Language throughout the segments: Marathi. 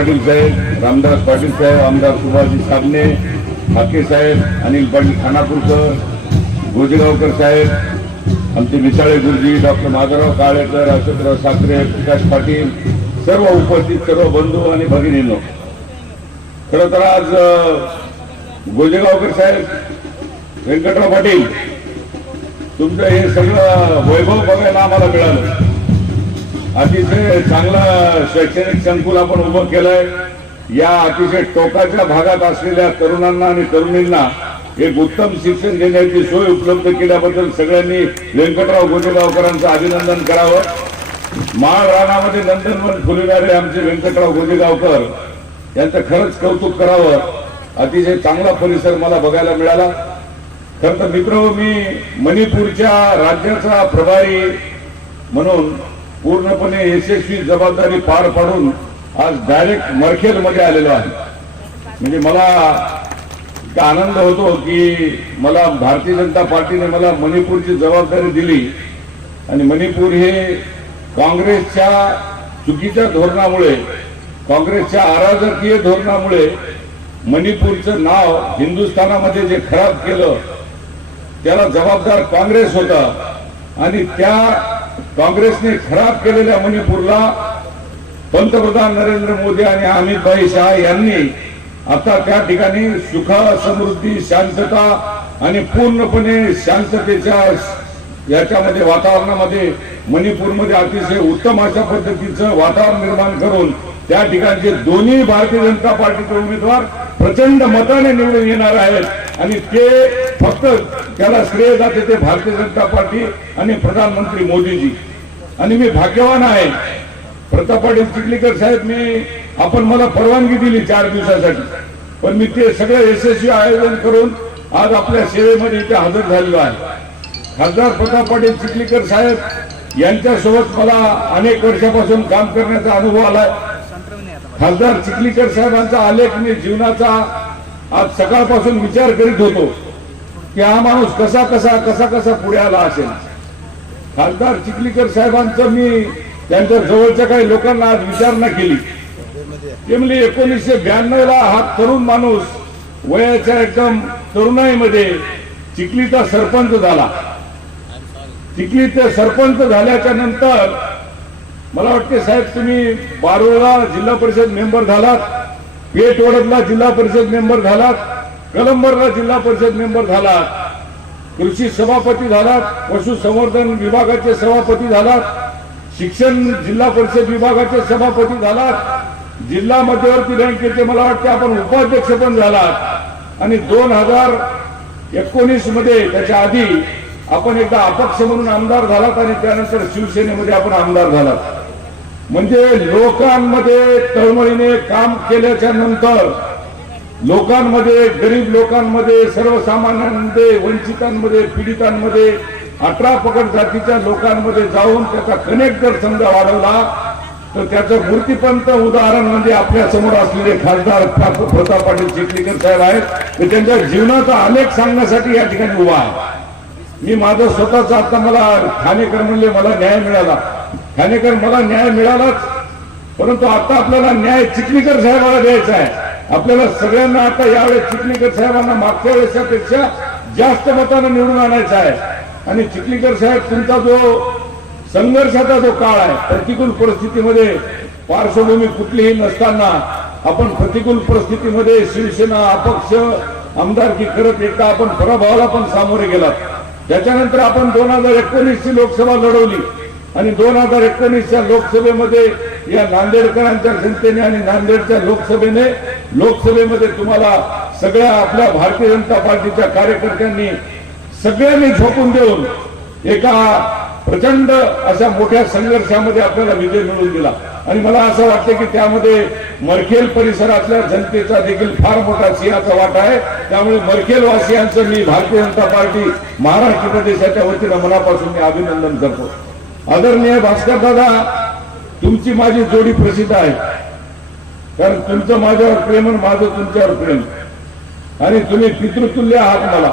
पाटील साहेब रामदास पाटील साहेब आमदार सुभाषजी साबणे ठाके साहेब अनिल पाटील खानापूरकर गोजेगावकर साहेब आमचे मिसाळे गुरुजी डॉक्टर माधवराव काळेकर अशोकराव साखरे प्रकाश पाटील सर्व उपस्थित सर्व बंधू आणि भगिनींनो. खरं तर आज गोजेगावकर साहेब व्यंकटराव पाटील तुमचं हे सगळं वैभव बघायला आम्हाला मिळालं. अतिशय चांगला शैक्षणिक संकुल आपण उभं केलंय. या अतिशय टोकाच्या भागात असलेल्या तरुणांना आणि तरुणींना एक उत्तम शिक्षण देण्याची सोय उपलब्ध केल्याबद्दल सगळ्यांनी व्यंकटराव गोजेगावकरांचं अभिनंदन करावं. माळ रानामध्ये नंदनवन फुलविणारे आमचे व्यंकटराव गोजेगावकर यांचं खरंच कौतुक करावं. अतिशय चांगला परिसर मला बघायला मिळाला. खरं तर मित्र मी मणिपूरच्या राज्याचा प्रभारी म्हणून पूर्णपणे यशस्वी जबाबदारी पार पाडून आज डायरेक्ट मरखेलमध्ये आलेलो आहे. म्हणजे मला आनंद होतो की मला भारतीय जनता पार्टीने मला मणिपूरची जबाबदारी दिली. आणि मणिपूर हे काँग्रेसच्या चुकीच्या धोरणामुळे काँग्रेसच्या अराजकीय धोरणामुळे मणिपूरचं नाव हिंदुस्थानामध्ये जे खराब केलं त्याला जबाबदार काँग्रेस होता. आणि त्या काँग्रेसने खराब केलेल्या मणिपूरला पंतप्रधान नरेंद्र मोदी आणि अमित भाई शहा यांनी आता त्या ठिकाणी सुख समृद्धी शांतता आणि पूर्णपणे शांततेच्या याच्यामध्ये वातावरणामध्ये मणिपूरमध्ये अतिशय उत्तम अशा पद्धतीचं वातावरण निर्माण करून त्या ठिकाणचे दोन्ही भारतीय जनता पार्टीचे उमेदवार प्रचंड मताने निवडून येणार आहेत. आणि ते फक्त त्याला श्रेय जाते ते भारतीय जनता पार्टी आणि प्रधानमंत्री मोदीजी. आणि मी भाग्यवान आहे. प्रताप पाटील चिखलीकर साहेब मी आपण मला परवानगी दिली चार दिवसासाठी. पण मी ते सगळं यशस्वी आयोजन करून आज आपल्या सेवेमध्ये इथे हजर झालेलो आहे. खासदार प्रताप पाटील चिखलीकर साहेब यांच्यासोबत मला अनेक वर्षापासून काम करण्याचा अनुभव आलाय. खासदार चिखलीकर साहेबांचा आलेख मी जीवनाचा आज सकाळपासून विचार करीत होतो की हा माणूस कसा कसा कसा कसा पुढे आला असेल. खासदार चिखलीकर साहेबांचं मी त्यांच्या जवळच्या काही लोकांना आज विचारणा केली. ते म्हणजे एकोणीसशे ब्याण्णव ला हा तरुण माणूस वयाच्या एकदम तरुणाईमध्ये चिखलीचा सरपंच झाला. चिखलीचे सरपंच झाल्याच्यानंतर मला वाटते साहेब तुम्ही बारोळा जिल्हा परिषद मेंबर झालात पेठवडतला जिल्हा परिषद मेंबर झालात कलंबरला जिल्हा परिषद मेंबर झालात. कृषी सभापती झालात पशुसंवर्धन विभागाचे सभापती झालात शिक्षण जिल्हा परिषद विभागाचे सभापती झालात जिल्हा मध्यवर्ती बँकेचे मला वाटते आपण उपाध्यक्ष पण झालात. आणि दोन हजार एकोणीसमध्ये त्याच्या आधी आपण एकदा अपक्ष म्हणून आमदार झालात आणि त्यानंतर शिवसेनेमध्ये आपण आमदार झालात. म्हणजे लोकांमध्ये तळमळीने काम केल्याच्यानंतर लोकांमध्ये गरीब लोकांमध्ये सर्वसामान्यांमध्ये वंचितांमध्ये पीडितांमध्ये अठरा पकड जातीच्या लोकांमध्ये जाऊन त्याचा कनेक्ट जर समजा वाढवला तर त्याचं मूर्तीपंत उदाहरण म्हणजे आपल्यासमोर असलेले खासदार प्रताप पाटील चिखलीकर साहेब आहेत ते त्यांच्या जीवनाचा आलेख सांगण्यासाठी या ठिकाणी उभा आहे मी माझं स्वतःच आता मला ठाणेकर म्हणले मला न्याय मिळाला. ठाणेकर मला न्याय मिळालाच परंतु आता आपल्याला न्याय चिखलीकर साहेबाला द्यायचा आहे. आपल्याला सगळ्यांना आता यावेळेस चिखलीकर साहेबांना मागच्या वेळेसापेक्षा जास्त मतानं निवडून आणायचं आहे. आणि चिखलीकर साहेब तुमचा जो संघर्षाचा जो काळ आहे प्रतिकूल परिस्थितीमध्ये पार्श्वभूमी कुठलीही नसताना आपण प्रतिकूल परिस्थितीमध्ये शिवसेना अपक्ष आमदारकी करत एकदा आपण पराभवाला पण सामोरे गेलात. त्याच्यानंतर आपण दोन हजार एकोणीस ची लोकसभा लढवली. आणि दोन हजार एकोणीसच्या लोकसभेमध्ये या नांदेडकरांच्या जनतेने आणि नांदेडच्या लोकसभेने लोकसभेमध्ये तुम्हाला सगळ्या आपल्या भारतीय जनता पार्टीच्या कार्यकर्त्यांनी सगळ्यांनी झोपून देऊन एका प्रचंड अशा मोठ्या संघर्षामध्ये आपल्याला विजय मिळवून दिला. आणि मला असं वाटतं की त्यामध्ये मरखेल परिसरातल्या जनतेचा देखील फार मोठा सिंहाचा वाटा आहे. त्यामुळे मरखेल वासियांचं मी भारतीय जनता पार्टी महाराष्ट्र प्रदेशाच्या वतीनं मनापासून मी अभिनंदन करतो. आदरणीय भास्कर दादा तुमची माझी जोडी प्रसिद्ध आहे. कारण तुमचं माझ्यावर प्रेम आणि माझं तुमच्यावर प्रेम. आणि तुम्ही पितृतुल्य आहात मला.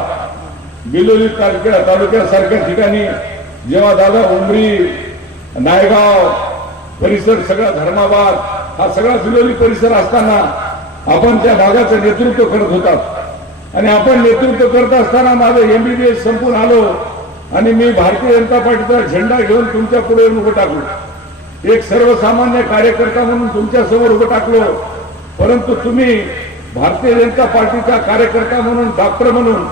बिलोली तालुक्या तालुक्यासारख्या ठिकाणी जेव्हा दादा उमरी नायगाव परिसर सगळा धर्माबाद हा सगळा बिलोली परिसर असताना आपण त्या भागाचं नेतृत्व करत होतात. आणि आपण नेतृत्व करत असताना माझं एमबीबीएस संपून आलो. आणि मी भारतीय जनता पार्टीचा झेंडा घेऊन तुमच्यापुढे येऊन उभं टाकलो. एक सर्वसामान्य कार्यकर्ता म्हणून तुमच्यासमोर उभं टाकलो. परंतु तुम्ही भारतीय जनता पार्टीचा कार्यकर्ता म्हणून डॉक्टर म्हणून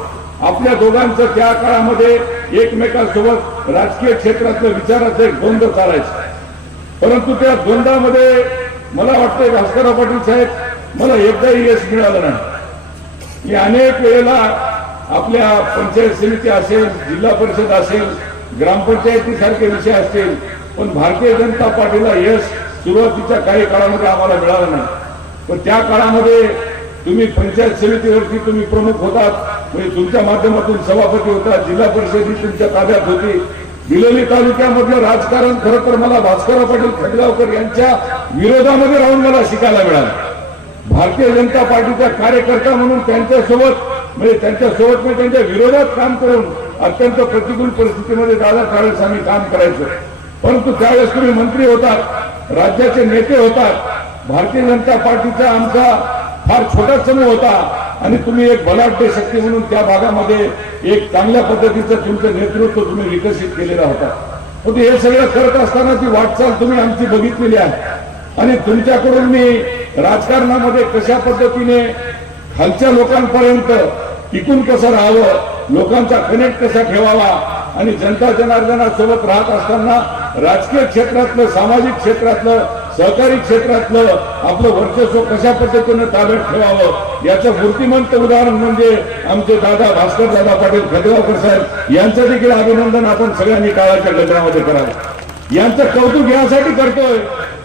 आपल्या दोघांचं त्या काळामध्ये एकमेकांसोबत राजकीय क्षेत्रातलं विचाराचं एक द्वंद्व चालायचं. परंतु त्या द्वंद्वामध्ये मला वाटतंय भास्करराव पाटील साहेब मला एकदाही यश मिळालं नाही. की अनेक वेळेला आपल्या पंचायत समिती असेल जिल्हा परिषद असेल ग्रामपंचायती सारखे विषय असतील पण भारतीय जनता पार्टीला यश सुरुवातीच्या काही काळामध्ये आम्हाला मिळालं नाही. पण त्या काळामध्ये तुम्ही पंचायत समितीवरती तुम्ही प्रमुख होतात म्हणजे तुमच्या माध्यमातून सभापती होता जिल्हा परिषद ही तुमच्या ताब्यात होती. बिलोली तालुक्यामधलं राजकारण खरं तर मला भास्करराव पाटील खडगावकर यांच्या विरोधामध्ये राहून मला शिकायला मिळालं. भारतीय जनता पार्टीचा कार्यकर्ता म्हणून त्यांच्यासोबत म्हणजे त्यांच्यासोबत म्हणजे त्यांच्या विरोधात काम करून अत्यंत प्रतिकूल परिस्थितीमध्ये दादा त्यावेळेस आम्ही काम करायचो. परंतु त्यावेळेस तुम्ही मंत्री होतात राज्याचे नेते होतात भारतीय जनता पार्टीचा आमचा फार छोटा समूह होता आणि तुम्ही एक बलाढ्य शक्ती म्हणून त्या भागामध्ये एक चांगल्या पद्धतीचं तुमचं नेतृत्व तुम्ही विकसित केलेला होता. पण हे सगळं करत असताना ती वाटचाल तुम्ही आमची बघितलेली आहे. आणि तुमच्याकडून मी राजकारणामध्ये कशा पद्धतीने खालच्या लोकांपर्यंत टिकून कसं राहावं लोकांचा कनेक्ट कसा ठेवावा आणि जनता जनार्दनासोबत राहत असताना राजकीय क्षेत्रातलं सामाजिक क्षेत्रातलं सहकारी क्षेत्रातलं आपलं वर्चस्व कशा पद्धतीनं ताब्यात ठेवावं याचं मूर्तिमंत उदाहरण म्हणजे आमचे दादा भास्कर दादा पाटील खडगावकर साहेब यांचं देखील अभिनंदन आपण सगळ्यांनी काळाच्या गजरामध्ये करावं. यांचं कौतुक यासाठी करतोय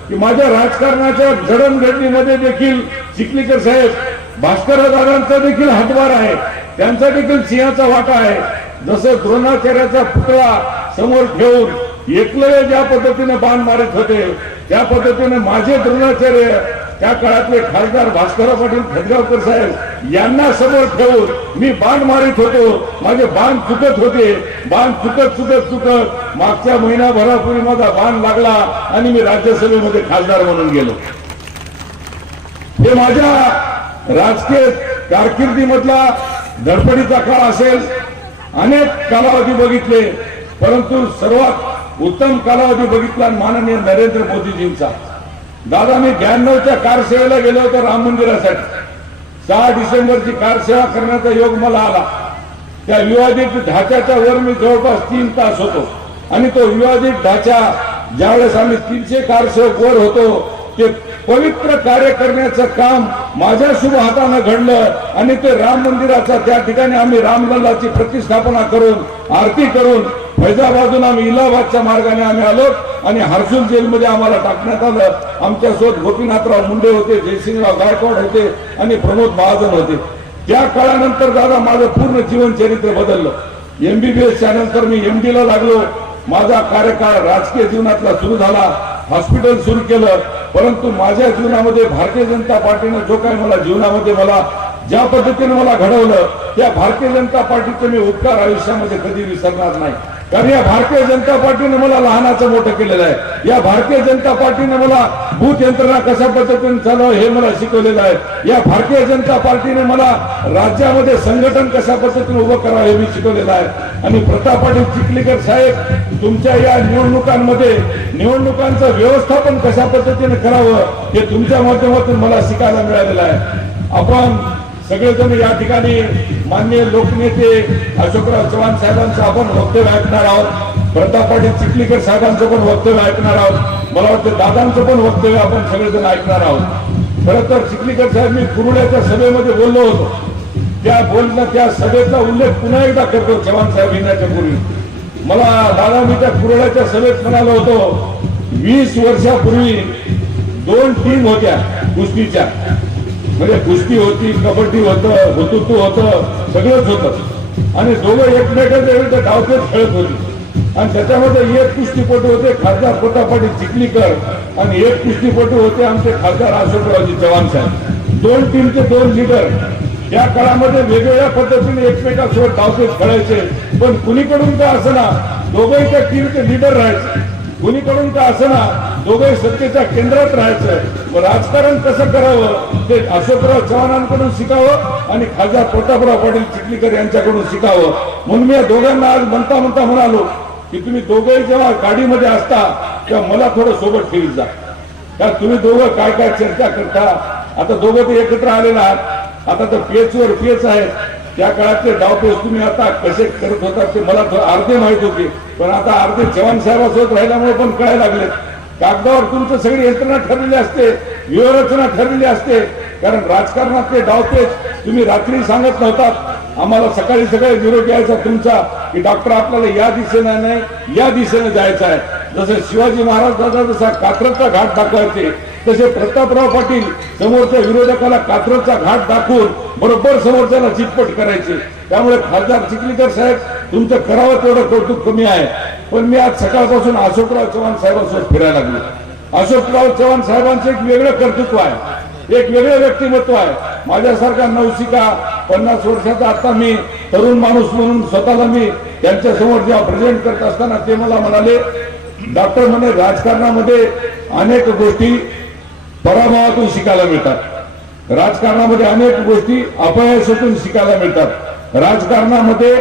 की माझ्या राजकारणाच्या जडणघडणीमध्ये देखील चिखलीकर साहेब भास्कर दादांचा देखील हातभार आहे. त्यांचा देखील सिंहाचा वाटा आहे. जसं द्रोणाचार्याचा पुतळा समोर ठेवून एकलव्य ज्या पद्धतीने बाण मारत होते त्या पद्धतीने माझे द्रोणाचार्य त्या काळातले खासदार भास्करराव पाटील खडगावकर साहेब यांना समोर ठेवून मी बाण मारित होतो. माझे बाण चुकत होते. बाण चुकत चुकत चुकत मागच्या महिनाभरापूर्वी माझा बाण लागला आणि मी राज्यसभेमध्ये खासदार म्हणून गेलो. हे माझ्या राजकीय कारकिर्दीमधला धडपडीचा काळ असेल अनेक कालावधी बघितले परंतु सर्वात उत्तम कालावधी बघितला माननीय नरेंद्र मोदीजींचा. दादा मी ब्याण्णवच्या कारसेवेला गेलो होतो राम मंदिरासाठी. सहा डिसेंबरची कारसेवा करण्याचा योग मला आला. त्या विवादित ढाच्याच्या वर मी जवळपास तीन तास होतो. आणि तो विवादित ढाचा ज्यावेळेस आम्ही तीनशे कारसेवक वर होतो ते पवित्र कार्य करण्याचं काम माझ्या शुभ हातानं घडलं आणि ते राम मंदिराचा त्या ठिकाणी आम्ही रामलल्लाची प्रतिष्ठापना करून आरती करून फैजाबादून आम्ही इलाहाबादच्या मार्गाने आम्ही आलो आणि हर्सुल जेलमध्ये आम्हाला टाकण्यात आलं. आमच्यासोबत गोपीनाथराव मुंडे होते जयसिंगराव गायकवाड होते आणि प्रमोद महाजन होते. त्या काळानंतर दादा माझं पूर्ण जीवन चरित्र बदललं. एमबीबीएसच्या नंतर मी एमडी ला लागलो. माझा कार्यकाळ राजकीय जीवनातला सुरू झाला. हॉस्पिटल सुरू केलं परंतु माझ्या जीवनामध्ये भारतीय जनता पार्टीनं जो काही मला जीवनामध्ये मला ज्या पद्धतीने मला घडवलं त्या भारतीय जनता पार्टीचे मी उपकार आयुष्यामध्ये कधी विसरणार नाही. कारण या भारतीय जनता पार्टीने मला लहानाचं मोठं केलेलं आहे. या भारतीय जनता पार्टीने मला भूत यंत्रणा कशा पद्धतीने चालव हे मला शिकवलेलं आहे. या भारतीय जनता पार्टीने मला राज्यामध्ये संघटन कशा पद्धतीने उभं करावं हे मी शिकवलेलं आहे. आणि प्रताप पाटील चिखलीकर साहेब तुमच्या या निवडणुकांमध्ये निवडणुकांचं व्यवस्थापन कशा पद्धतीने करावं हे तुमच्या माध्यमातून मला शिकायला मिळालेलं आहे. आपण सगळेजण या ठिकाणी मान्य लोकनेते अशोकराव चव्हाण साहेबांचं आपण वक्तव्य ऐकणार आहोत. प्रताप पाटील चिखलीकर साहेबांचं पण वक्तव्य ऐकणार आहोत. मला वाटतं दादांचं पण वक्तव्य आपण सगळेजण ऐकणार आहोत. खरं तर चिखलीकर साहेब मी कुरुड्याच्या सभेमध्ये बोललो होतो. त्या बोलणं त्या सभेचा उल्लेख पुन्हा एकदा करतो चव्हाण साहेब येण्याच्या पूर्वी. मला दादा मी त्या कुरुड्याच्या सभेत म्हणालो होतो वीस वर्षापूर्वी दोन टीम होत्या कुस्तीच्या. म्हणजे कुस्ती होती कबड्डी होतं हुतुतू होतं सगळंच होतं. आणि दोघं एकमेकांच्या विरुद्ध डावपेच खेळत होती. आणि त्याच्यामध्ये एक कुस्तीपटू होते खासदार पोटापाटी चिखलीकर. आणि एक कुस्तीपटू होते आमचे खासदार अशोकरावजी चव्हाण साहेब. दोन टीमचे दोन लीडर या काळामध्ये वेगवेगळ्या पद्धतीने एकमेकांसोबत डावपेच खेळायचे. पण कुणीकडून का असं ना दोघंही त्या टीमचे लीडर राहायचे. कुणीकडून का असं ना दोघे सत्तेच्या केंद्रात राहायचं व राजकारण कसं करावं? ते अशोकराव चव्हाणांकडून शिकावं आणि खासदार प्रतापराव पाटील चिखलीकर यांच्याकडून शिकावं. म्हणून मी या दोघांना आज म्हणता म्हणता म्हणालो की तुम्ही दोघे जेव्हा गाडीमध्ये असता तेव्हा मला थोडं सोबत ठेवीत जा. कारण तुम्ही दोघं काय काय चर्चा करता? आता दोघं ते एकत्र आलेला आहात. आता तर पेच वर पेच आहे त्या काळातले डावपेच तुम्ही आता कसे करत होता ते मला थोडं अर्धे माहीत होते. पण आता अर्धे चव्हाण साहेबासोबत राहिल्यामुळे पण कळायला लागले कागदावर तुमचं सगळी यंत्रणा ठरलेली असते व्यूहरचना ठरलेली असते. कारण राजकारणातले डावपेच तुम्ही रात्री सांगत नव्हतात आम्हाला सकाळी सकाळी विरोध यायचा तुमचा की डॉक्टर आपल्याला या दिशेने नाही या दिशेने जायचं आहे. जसं शिवाजी महाराजांचा जसा कात्रजचा घाट दाखवायचे तसे प्रतापराव पाटील समोरच्या विरोधकाला कात्रजचा घाट दाखवून बरोबर समोरच्याला चितपट करायचे. त्यामुळे खासदार चिखलीकर साहेब तुमचं करावं तेवढं कौतुक कमी आहे. पण मी आज सकाळपासून अशोकराव चव्हाण साहेबांसोबत फिरायला लागलो. अशोकराव चव्हाण साहेबांचं एक वेगळं कर्तृत्व आहे. एक वेगळं व्यक्तिमत्व आहे. माझ्यासारखा नवशिका पन्नास वर्षाचा आता मी तरुण माणूस म्हणून स्वतःला मी त्यांच्यासमोर जेव्हा प्रेझेंट करत असताना ते मला म्हणाले डॉक्टर म्हणे राजकारणामध्ये अनेक गोष्टी पराभवातून शिकायला मिळतात. राजकारणामध्ये अनेक गोष्टी अपयशातून शिकायला मिळतात. राजकारणामध्ये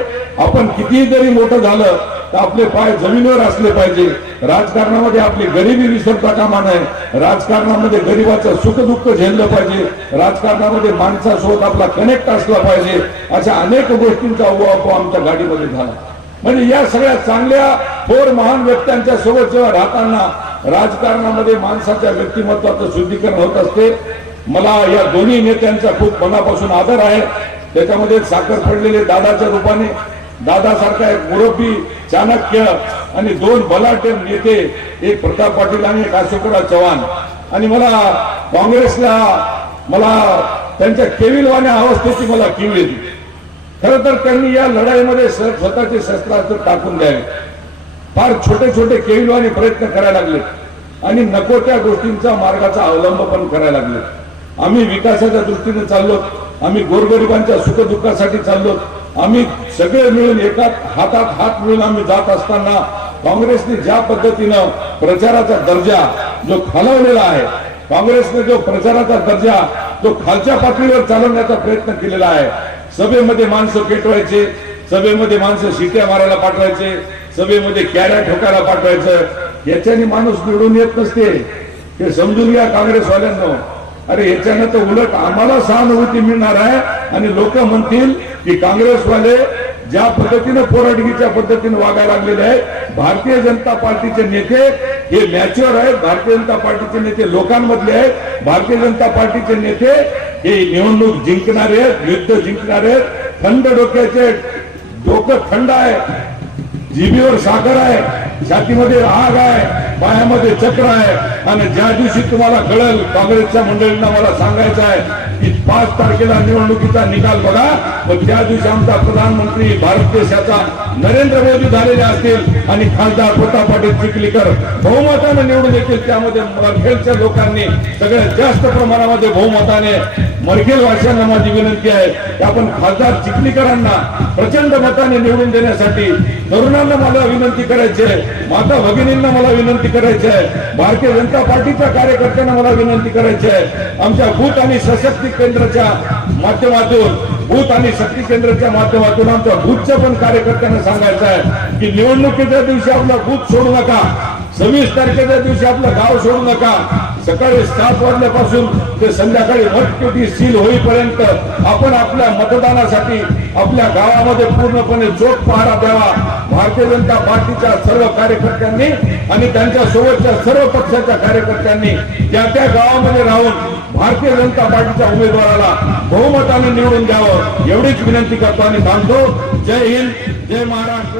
आपण कितीही जरी मोठं झालं तर आपले पाय जमिनीवर असले पाहिजे. राजकारणामध्ये आपली गरिबी विसरता कामा नये. राजकारणामध्ये गरिबाचं सुख दुःख झेललं पाहिजे. राजकारणामध्ये माणसासोबत आपला कनेक्ट असला पाहिजे. अशा अनेक गोष्टींचा उहापोह आमच्या गाडीमध्ये झाला. म्हणजे या सगळ्या चांगल्या थोर महान व्यक्त्यांच्या सोबत जेव्हा राहताना राजकारणामध्ये माणसाच्या व्यक्तिमत्वाचं शुद्धीकरण होत असते. मला या दोन्ही नेत्यांचा खूप मनापासून आदर आहे. त्याच्यामध्ये साखर पडलेले दादाच्या रूपाने दादासारखा एक मुरब्बी चाणक्य आणि दोन बलाढ्य नेते एक प्रताप पाटील आणि एक अशोकराव चव्हाण. आणि मला काँग्रेसला मला त्यांच्या केविलवाण्या अवस्थेची मला किव येते. खर तर त्यांनी या लढाईमध्ये स्वतःचे शस्त्रास्त्र टाकून द्यावे. फार छोटे छोटे केविलवाने प्रयत्न करायला लागले. आणि नको त्या गोष्टींचा मार्गाचा अवलंब पण करायला लागले. आम्ही विकासाच्या दृष्टीने चाललो. आम्ही गोरगरिबांच्या सुखदुःखासाठी चाललो. आम्ही सगळे मिळून एकाच हातात हात मिळून आम्ही जात असताना काँग्रेसने ज्या पद्धतीनं प्रचाराचा दर्जा जो खालवलेला आहे काँग्रेसने जो प्रचाराचा दर्जा जो खालच्या पातळीवर चालवण्याचा प्रयत्न केलेला आहे सभेमध्ये माणसं पेटवायचे सभेमध्ये माणसं शिट्या मारायला पाठवायचे सभेमध्ये कॅऱ्या ठोकायला पाठवायचं. याच्याने माणूस निवडून येत नसते. हे समजून घ्या काँग्रेसवाल्यांना. अरे याच्यानं तर उलट आम्हाला सहानुभूती मिळणार आहे. आणि लोक म्हणतील की काँग्रेसवाले ज्या पद्धतीने पोराटगीच्या पद्धतीने वागायला लागलेले आहे भारतीय जनता पार्टीचे नेते हे मॅच्युअर आहेत. भारतीय जनता पार्टीचे नेते लोकांमधले आहेत. भारतीय जनता पार्टीचे नेते हे निवडणूक जिंकणारे आहेत युद्ध जिंकणारे आहेत. थंड डोक्याचे डोकं थंड आहे. जीबीवर साखर आहे. छातीमध्ये आग आहे. पायामध्ये चक्र आहे. आणि ज्या दिवशी तुम्हाला कळेल काँग्रेसच्या मंडळींना मला सांगायचं आहे की पाच तारखेला निवडणुकीचा निकाल बघा. पण त्या दिवशी आमचा प्रधानमंत्री भारत देशाचा नरेंद्र मोदी झालेले असतील आणि खासदार प्रताप पाटील चिखलीकर. बहुमताने निवडून येतील. त्यामध्ये मरखेलच्या लोकांनी सगळ्यात जास्त प्रमाणामध्ये बहुमताने मरखेल वाशांना माझी विनंती आहे की आपण खासदार चिखलीकरांना प्रचंड मताने निवडून देण्यासाठी तरुणांना मला विनंती करायची आहे माता भगिनींना मला विनंती करायची आहे भारतीय जनता पार्टीच्या कार्यकर्त्यांना मला विनंती करायची आहे. आमच्या भूत आणि सशक्ती केंद्राच्या माध्यमातून भूत आणि शक्ती केंद्राच्या माध्यमातून आमच्या भूतच्या पण कार्यकर्त्यांना सांगायचं आहे की निवडणुकीच्या दिवशी आपला भूत सोडू नका. सव्वीस तारखेच्या दिवशी आपलं गाव सोडू नका. सकाळी सात वाजल्यापासून ते संध्याकाळी मतपेटी सील होईपर्यंत आपण आपल्या मतदानासाठी आपल्या गावामध्ये पूर्णपणे चोख पहारा द्यावा. भारतीय जनता पार्टीच्या सर्व कार्यकर्त्यांनी आणि त्यांच्या सोबतच्या सर्व पक्षाच्या कार्यकर्त्यांनी त्या त्या गावामध्ये राहून भारतीय जनता पार्टीच्या उमेदवाराला बहुमताने निवडून द्यावं. एवढीच विनंती करतो आणि सांगतो जय हिंद जय महाराष्ट्र.